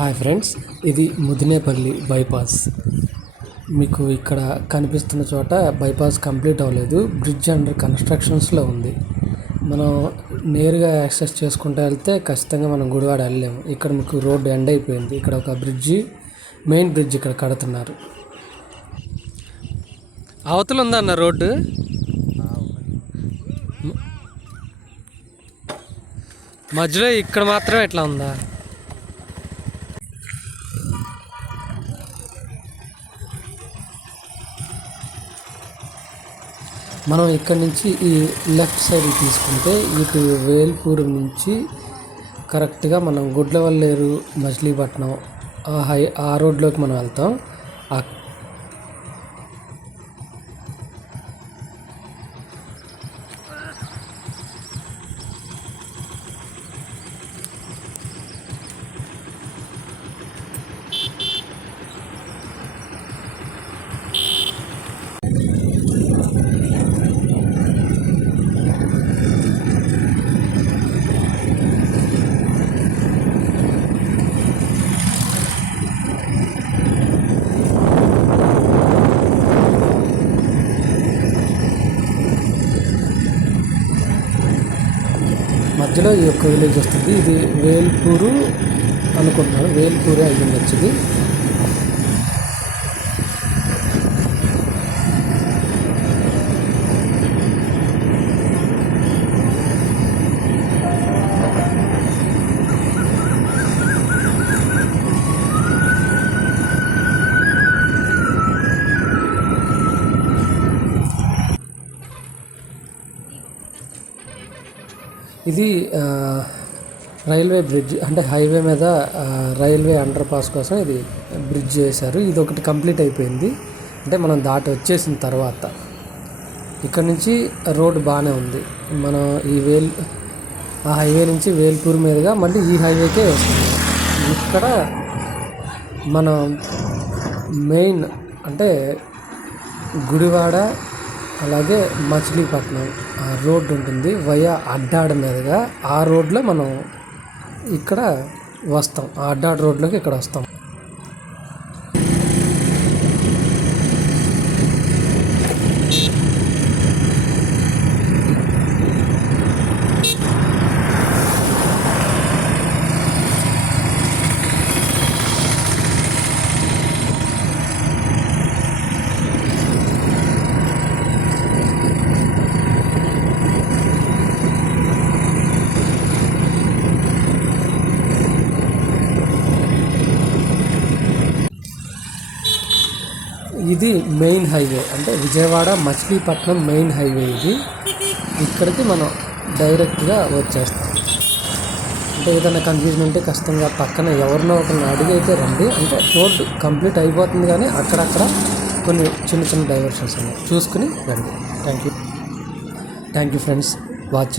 Hi friends ఇది Mudinepalli bypass. మీకు ఇక్కడ కనిపిస్తున్న చోట బైపాస్ కంప్లీట్ అవ్వలేదు. బ్రిడ్జ్ అండర్ కన్స్ట్రక్షన్స్లో ఉంది. మనం నేరుగా యాక్సెస్ చేసుకుంటూ వెళ్తే ఖచ్చితంగా మనం గుడివాడ వెళ్ళలేము. ఇక్కడ మీకు రోడ్డు ఎండ్ అయిపోయింది. ఇక్కడ ఒక బ్రిడ్జి మెయిన్ బ్రిడ్జ్ ఇక్కడ కడుతున్నారు. అవతల ఉందన్న రోడ్డు? మధ్యలో ఇక్కడ మాత్రమే ఇట్లా ఉందా? మనం ఇక్కడ నుంచి ఈ లెఫ్ట్ సైడ్ తీసుకుంటే ఇటు వేల్పూర్ నుంచి కరెక్ట్గా మనం గుడ్లవల్లేరు మచిలీపట్నం ఆ హై ఆ రోడ్లోకి మనం వెళ్తాం. మధ్యలో ఈ యొక్క విలేజ్ వస్తుంది. ఇది వేల్పూరు అనుకుంటున్నాను. వేల్పూరే అయ్యి ఉండొచ్చు ఇది. ఇది రైల్వే బ్రిడ్జ్ అంటే హైవే మీద రైల్వే అండర్ పాస్ కోసం ఇది బ్రిడ్జ్ చేశారు. ఇది ఒకటి కంప్లీట్ అయిపోయింది. అంటే మనం దాటి వచ్చేసిన తర్వాత ఇక్కడ నుంచి రోడ్డు బాగానే ఉంది. మనం ఈ వేల్ ఆ హైవే నుంచి వేల్పూర్ మీదుగా మళ్ళీ ఈ హైవేకే వస్తుంది. ఇక్కడ మన మెయిన్ అంటే గుడివాడ అలాగే మచిలీపట్నం ఆ రోడ్డు ఉంటుంది వయా అడ్డాడ మీదుగా. ఆ రోడ్లో మనం ఇక్కడ వస్తాం. ఆ అడ్డాడ రోడ్లోకి ఇక్కడ వస్తాం. ఇది మెయిన్ హైవే. అంటే విజయవాడ మచిలీపట్నం మెయిన్ హైవే ఇది. ఇక్కడికి మనం డైరెక్ట్గా వచ్చేస్తాం. అంటే ఏదైనా కన్ఫ్యూజన్ ఉంటే కష్టంగా పక్కన ఎవరినో ఒకరిని అడిగి అయితే రండి. అంటే రోడ్డు కంప్లీట్ అయిపోతుంది కానీ అక్కడక్కడ కొన్ని చిన్న చిన్న డైవర్షన్స్ ఉన్నాయి. చూసుకుని రండి. Thank you thank you friends. Watch చేస్తాను